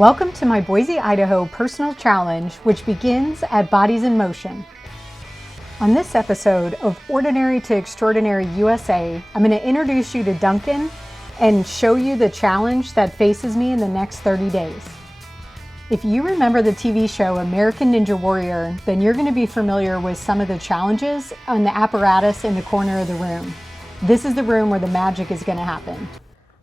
Welcome to my Boise, Idaho personal challenge, which begins at Bodies in Motion. On this episode of Ordinary to Extraordinary USA, I'm going to introduce you to Duncan and show you the challenge that faces me in the next 30 days. If you remember the TV show American Ninja Warrior, then you're going to be familiar with some of the challenges on the apparatus in the corner of the room. This is the room where the magic is going to happen.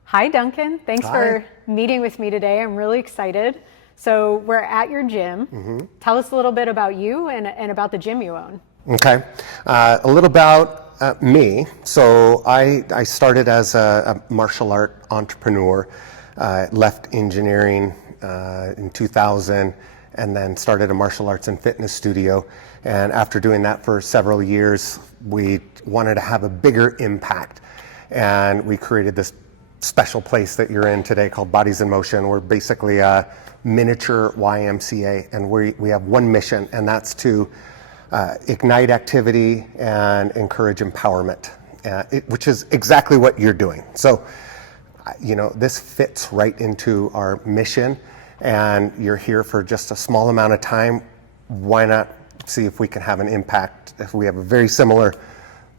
Hi, Duncan. Thanks for meeting with me today. I'm really excited. So we're at your gym. Tell us a little bit about you and about the gym you own. Okay. A little about me. So I started as a martial art entrepreneur, left engineering in 2000, and then started a martial arts and fitness studio. And after doing that for several years, we wanted to have a bigger impact. And we created this special place that you're in today called Bodies in Motion. We're basically a miniature YMCA, and we have one mission, and that's to ignite activity and encourage empowerment, which is exactly what you're doing. So, this fits right into our mission, and you're here for just a small amount of time. Why not see if we can have an impact if we have a very similar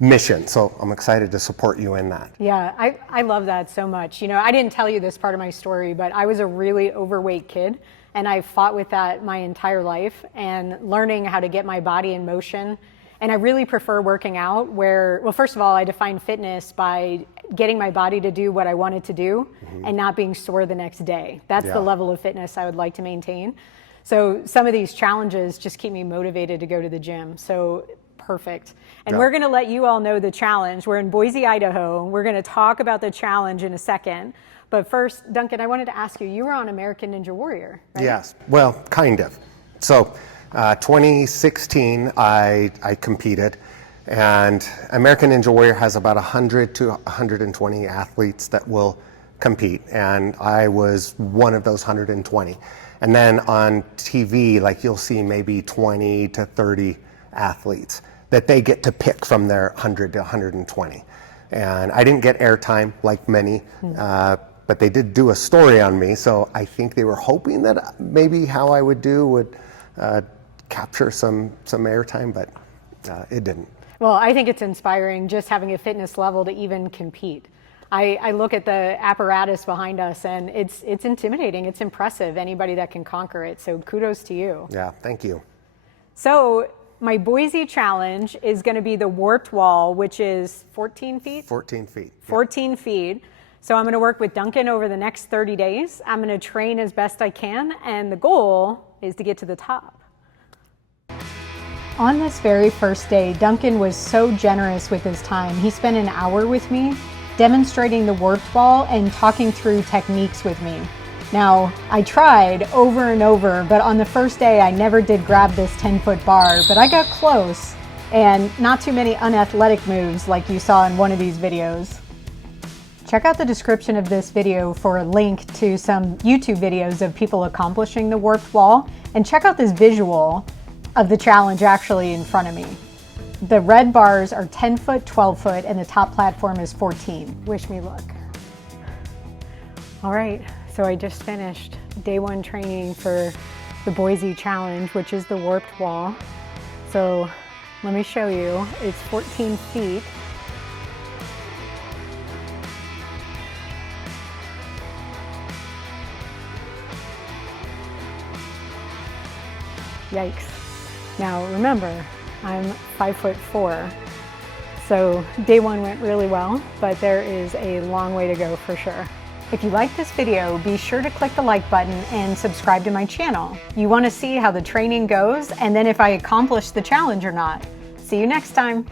mission? So I'm excited to support you in that. Yeah, I love that so much. I didn't tell you this part of my story, but I was a really overweight kid, and I fought with that my entire life and learning how to get my body in motion. And I really prefer working out where, well, first of all, I define fitness by getting my body to do what I want it to do and not being sore the next day. That's the level of fitness I would like to maintain. So some of these challenges just keep me motivated to go to the gym. So perfect. And we're going to let you all know the challenge. We're in Boise, Idaho. We're going to talk about the challenge in a second. But first, Duncan, I wanted to ask you were on American Ninja Warrior, right? Yes, well, kind of. So 2016, I competed, and American Ninja Warrior has about 100 to 120 athletes that will compete, and I was one of those 120. And then on TV, you'll see maybe 20 to 30 athletes that they get to pick from their 100 to 120. And I didn't get airtime like many, but they did do a story on me, so I think they were hoping that maybe how I would do would capture some airtime, but it didn't. Well, I think it's inspiring just having a fitness level to even compete. I look at the apparatus behind us, and it's intimidating. It's impressive, anybody that can conquer it, so kudos to you. Yeah, thank you. So my Boise challenge is going to be the warped wall, which is 14 feet? 14 feet. 14 feet. So I'm going to work with Duncan over the next 30 days. I'm going to train as best I can, and the goal is to get to the top. On this very first day, Duncan was so generous with his time. He spent an hour with me, demonstrating the warped wall and talking through techniques with me. Now, I tried over and over, but on the first day, I never did grab this 10-foot bar, but I got close, and not too many unathletic moves like you saw in one of these videos. Check out the description of this video for a link to some YouTube videos of people accomplishing the warped wall, and check out this visual of the challenge actually in front of me. The red bars are 10 foot, 12 foot, and the top platform is 14. Wish me luck. All right. So I just finished day one training for the Boise challenge, which is the warped wall. So let me show you. It's 14 feet. Yikes. Now remember, I'm 5'4". So day one went really well, but there is a long way to go for sure. If you like this video, be sure to click the like button and subscribe to my channel. You want to see how the training goes and then if I accomplish the challenge or not. See you next time.